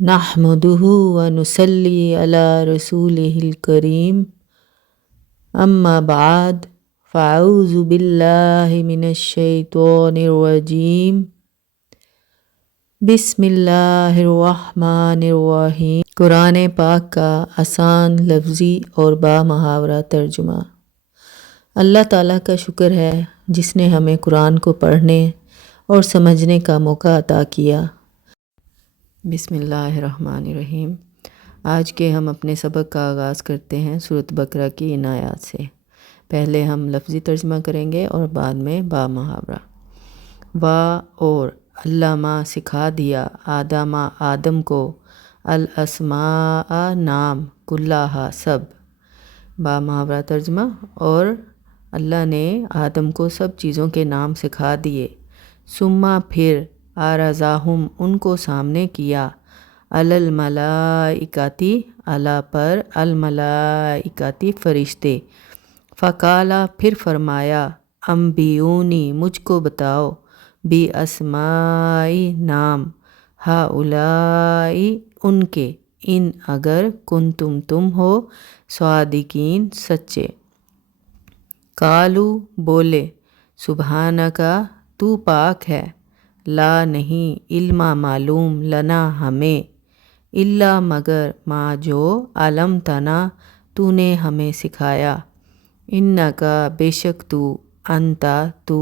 نحمدہ ونصلی علی رسولہ الکریم اما بعد فاعوذ باللہ من الشیطان الرجیم بسم اللہ الرحمن الرحیم۔ قرآن پاک کا آسان لفظی اور بامحاورہ ترجمہ۔ اللہ تعالیٰ کا شکر ہے جس نے ہمیں قرآن کو پڑھنے اور سمجھنے کا موقع عطا کیا۔ بسم اللہ الرحمن الرحیم۔ آج کے ہم اپنے سبق کا آغاز کرتے ہیں سورۃ بقرہ کی ان آیات سے۔ پہلے ہم لفظی ترجمہ کریں گے اور بعد میں بامحاورہ۔ اور علامہ سکھا دیا آدم کو الاسماء نام کلہا سب۔ بامحاورہ ترجمہ، اور اللہ نے آدم کو سب چیزوں کے نام سکھا دیے۔ ثم پھر عرضہم ان کو سامنے کیا، علی الملائکۃ اللہ پر، الملائکۃ فرشتے، فقالا پھر فرمایا، انبئونی مجھ کو بتاؤ، باسماء نام، ہؤلاء ان کے، ان اگر، کنتم تم ہو، صادقین سچے۔ قالوا بولے، سبحانک تو پاک ہے، لا نہیں، علم معلوم، لنا ہمیں، الا مگر، ما جو، علمتنا تو نے ہمیں سکھایا، انک بے شک تو، انتا تو،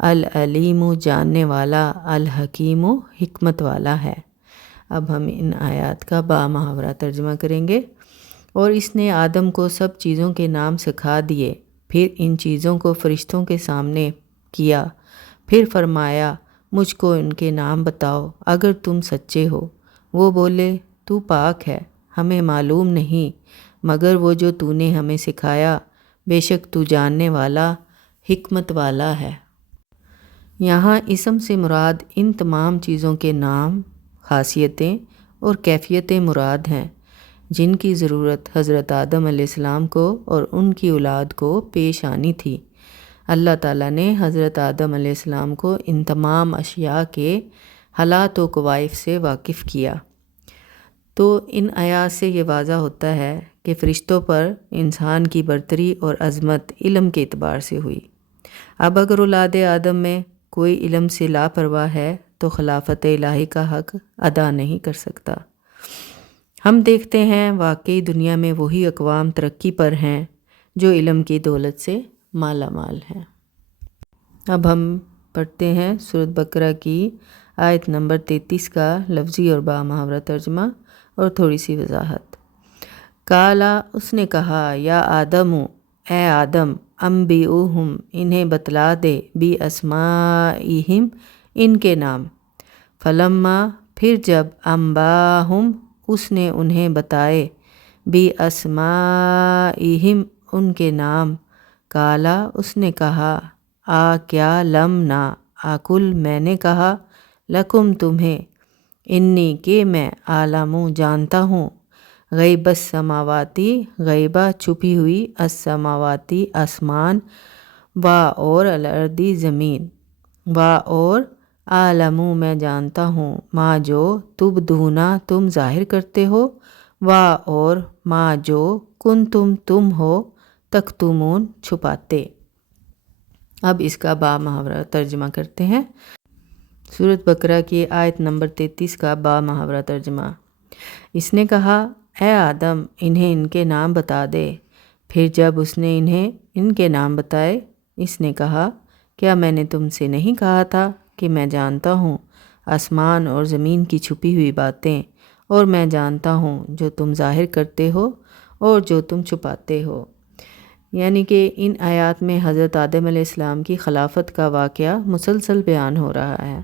العلیم جاننے والا، الحکیم حکمت والا ہے۔ اب ہم ان آیات کا بامحاورہ ترجمہ کریں گے۔ اور اس نے آدم کو سب چیزوں کے نام سکھا دیے، پھر ان چیزوں کو فرشتوں کے سامنے کیا، پھر فرمایا، مجھ کو ان کے نام بتاؤ اگر تم سچے ہو۔ وہ بولے، تو پاک ہے، ہمیں معلوم نہیں مگر وہ جو تو نے ہمیں سکھایا، بے شک تو جاننے والا، حکمت والا ہے۔ یہاں اسم سے مراد ان تمام چیزوں کے نام، خاصیتیں اور کیفیتیں مراد ہیں جن کی ضرورت حضرت آدم علیہ السلام کو اور ان کی اولاد کو پیش آنی تھی۔ اللہ تعالیٰ نے حضرت آدم علیہ السلام کو ان تمام اشیاء کے حالات و کوائف سے واقف کیا۔ تو ان آیات سے یہ واضح ہوتا ہے کہ فرشتوں پر انسان کی برتری اور عظمت علم کے اعتبار سے ہوئی۔ اب اگر اولاد آدم میں کوئی علم سے لاپرواہ ہے تو خلافت الہی کا حق ادا نہیں کر سکتا۔ ہم دیکھتے ہیں واقعی دنیا میں وہی اقوام ترقی پر ہیں جو علم کی دولت سے مالا مال ہیں۔ اب ہم پڑھتے ہیں سورۃ بقرہ کی آیت نمبر 33 کا لفظی اور بامحاورہ ترجمہ اور تھوڑی سی وضاحت۔ قالا اس نے کہا، یا آدم اے آدم، انبئوہم انہیں بتلا دے، باسمائہم ان کے نام، فلما پھر جب، انباہم اس نے انہیں بتائے، باسمائہم ان کے نام، قالا اس نے کہا، کیا لم نہ، اقل میں نے کہا، لکم تمہیں، انی کہ میں، اعلم جانتا ہوں، غیب السماواتی غیبہ چھپی ہوئی، السماواتی آسمان، اور الارضی زمین، اور اعلم میں جانتا ہوں، ما جو تبدون تم ظاہر کرتے ہو، اور ما جو کنتم تم ہو، تکتمون چھپاتے۔ اب اس کا بامحاورہ ترجمہ کرتے ہیں۔ سورۃ بقرہ کی آیت نمبر 33 کا بامحاورہ ترجمہ۔ اس نے کہا، اے آدم انہیں ان کے نام بتا دے۔ پھر جب اس نے انہیں ان کے نام بتائے، اس نے کہا، کیا میں نے تم سے نہیں کہا تھا کہ میں جانتا ہوں آسمان اور زمین کی چھپی ہوئی باتیں، اور میں جانتا ہوں جو تم ظاہر کرتے ہو اور جو تم چھپاتے ہو۔ یعنی کہ ان آیات میں حضرت آدم علیہ السلام کی خلافت کا واقعہ مسلسل بیان ہو رہا ہے۔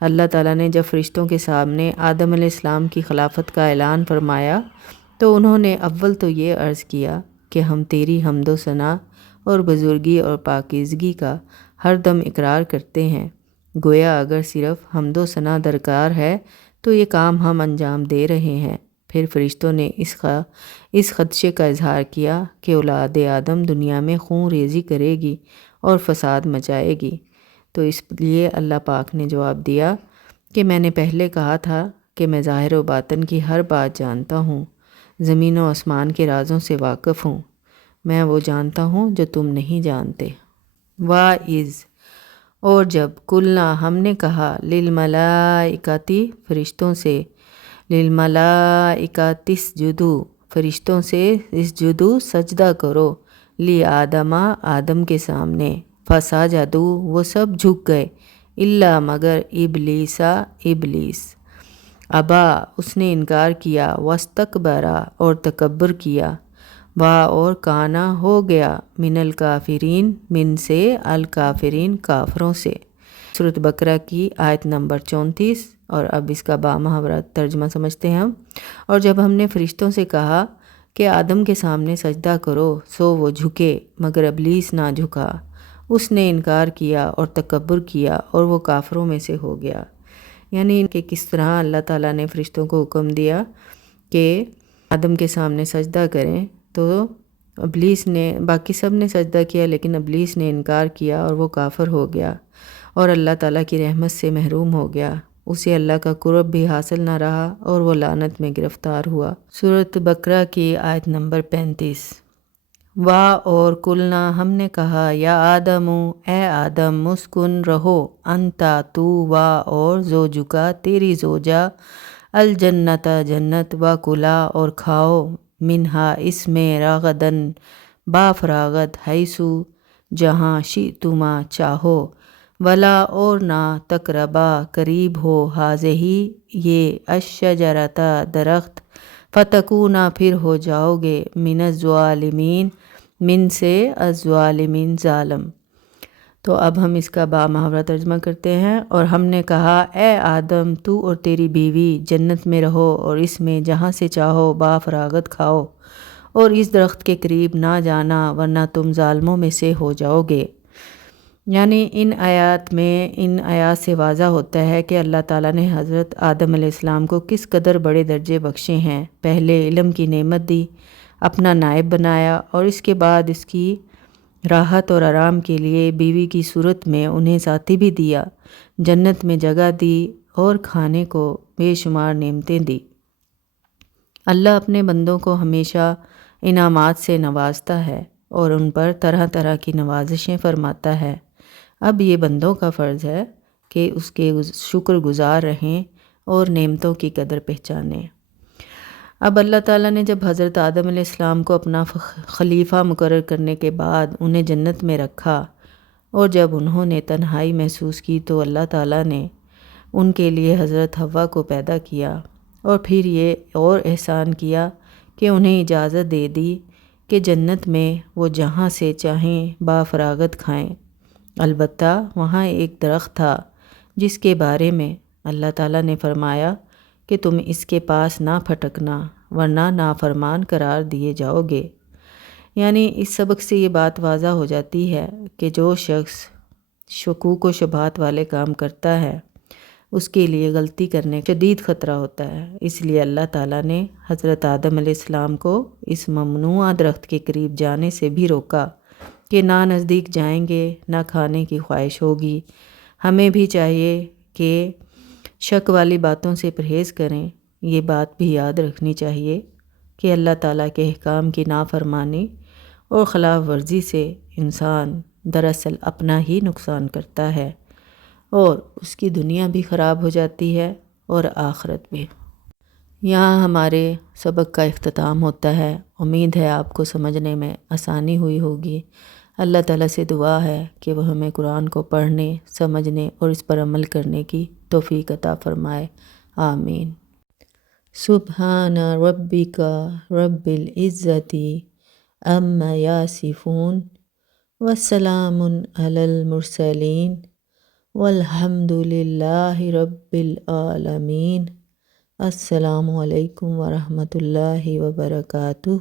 اللہ تعالیٰ نے جب فرشتوں کے سامنے آدم علیہ السلام کی خلافت کا اعلان فرمایا تو انہوں نے اول تو یہ عرض کیا کہ ہم تیری حمد و ثنا اور بزرگی اور پاکیزگی کا ہر دم اقرار کرتے ہیں، گویا اگر صرف حمد و ثنا درکار ہے تو یہ کام ہم انجام دے رہے ہیں۔ پھر فرشتوں نے اس خدشے کا اظہار کیا کہ اولاد آدم دنیا میں خون ریزی کرے گی اور فساد مچائے گی، تو اس لیے اللہ پاک نے جواب دیا کہ میں نے پہلے کہا تھا کہ میں ظاہر و باطن کی ہر بات جانتا ہوں، زمین و آسمان کے رازوں سے واقف ہوں، میں وہ جانتا ہوں جو تم نہیں جانتے۔ وَإِذْ اور جب قُلْنَا ہم نے کہا لِلْمَلَائِكَةِ فرشتوں سے، لِلْمَلَائِكَةِ اسْجُدُوا فرشتوں سے اسجدوا سجدہ کرو، لِآدَمَ آدم کے سامنے، فَسَجَدُوا وہ سب جھک گئے، إِلَّا مگر ابلیس ابا اس نے انکار کیا، وَاسْتَكْبَرَ اور تکبر کیا، اور کانا ہو گیا، من الکافرین من سے الکافرین کافروں سے۔ سورۃ بقرہ کی آیت نمبر 34۔ اور اب اس کا بامحاورہ ترجمہ سمجھتے ہیں ہم۔ اور جب ہم نے فرشتوں سے کہا کہ آدم کے سامنے سجدہ کرو سو وہ جھکے، مگر ابلیس نہ جھکا، اس نے انکار کیا اور تکبر کیا اور وہ کافروں میں سے ہو گیا۔ یعنی کہ کس طرح اللہ تعالیٰ نے فرشتوں کو حکم دیا کہ آدم کے سامنے سجدہ کریں، تو ابلیس نے، باقی سب نے سجدہ کیا لیکن ابلیس نے انکار کیا اور وہ کافر ہو گیا اور اللہ تعالیٰ کی رحمت سے محروم ہو گیا، اسے اللہ کا قرب بھی حاصل نہ رہا اور وہ لعنت میں گرفتار ہوا۔ سورۃ بقرہ کی آیت نمبر 35۔ اور قلنا ہم نے کہا یا آدم اے آدم مسکن رہو، انتا تو، اور زوجکا تیری زوجہ، الجنت جنت، کلا اور کھاؤ، منہا اس میں، راغدن با فراغت، حیثو جہاں، شئتما چاہو، ولا اور نہ، تقربا قریب ہو، ہذہ یہ، الشجرۃ درخت، فتکونا پھر ہو جاؤ گے، من الظالمین من سے، الظالمین ظالم۔ تو اب ہم اس کا بامحاورہ ترجمہ کرتے ہیں۔ اور ہم نے کہا اے آدم تو اور تیری بیوی جنت میں رہو اور اس میں جہاں سے چاہو با فراغت کھاؤ، اور اس درخت کے قریب نہ جانا ورنہ تم ظالموں میں سے ہو جاؤ گے۔ یعنی ان آیات سے واضح ہوتا ہے کہ اللہ تعالیٰ نے حضرت آدم علیہ السلام کو کس قدر بڑے درجے بخشے ہیں۔ پہلے علم کی نعمت دی، اپنا نائب بنایا، اور اس کے بعد اس کی راحت اور آرام کے لیے بیوی کی صورت میں انہیں ساتھی بھی دیا، جنت میں جگہ دی اور کھانے کو بے شمار نعمتیں دی۔ اللہ اپنے بندوں کو ہمیشہ انعامات سے نوازتا ہے اور ان پر طرح طرح کی نوازشیں فرماتا ہے۔ اب یہ بندوں کا فرض ہے کہ اس کے شکر گزار رہیں اور نعمتوں کی قدر پہچانیں۔ اب اللہ تعالیٰ نے جب حضرت آدم علیہ السلام کو اپنا خلیفہ مقرر کرنے کے بعد انہیں جنت میں رکھا، اور جب انہوں نے تنہائی محسوس کی تو اللہ تعالیٰ نے ان کے لیے حضرت حوا کو پیدا کیا، اور پھر یہ اور احسان کیا کہ انہیں اجازت دے دی کہ جنت میں وہ جہاں سے چاہیں با فراغت کھائیں۔ البتہ وہاں ایک درخت تھا جس کے بارے میں اللہ تعالیٰ نے فرمایا کہ تم اس کے پاس نہ پھٹکنا ورنہ نافرمان قرار دیے جاؤ گے۔ یعنی اس سبق سے یہ بات واضح ہو جاتی ہے کہ جو شخص شکوک و شبہات والے کام کرتا ہے اس کے لیے غلطی کرنے کا شدید خطرہ ہوتا ہے۔ اس لیے اللہ تعالیٰ نے حضرت آدم علیہ السلام کو اس ممنوعہ درخت کے قریب جانے سے بھی روکا کہ نہ نزدیک جائیں گے، نہ کھانے کی خواہش ہوگی۔ ہمیں بھی چاہیے کہ شک والی باتوں سے پرہیز کریں۔ یہ بات بھی یاد رکھنی چاہیے کہ اللہ تعالیٰ کے احکام کی نافرمانی اور خلاف ورزی سے انسان دراصل اپنا ہی نقصان کرتا ہے، اور اس کی دنیا بھی خراب ہو جاتی ہے اور آخرت بھی۔ یہاں ہمارے سبق کا اختتام ہوتا ہے۔ امید ہے آپ کو سمجھنے میں آسانی ہوئی ہوگی۔ اللہ تعالیٰ سے دعا ہے کہ وہ ہمیں قرآن کو پڑھنے، سمجھنے اور اس پر عمل کرنے کی توفیق عطا فرمائے۔ آمین۔ سبحان ربک رب العزت عما یصفون وسلام علی المرسلین والحمد للہ رب العالمین۔ السلام علیکم ورحمۃ اللہ وبرکاتہ۔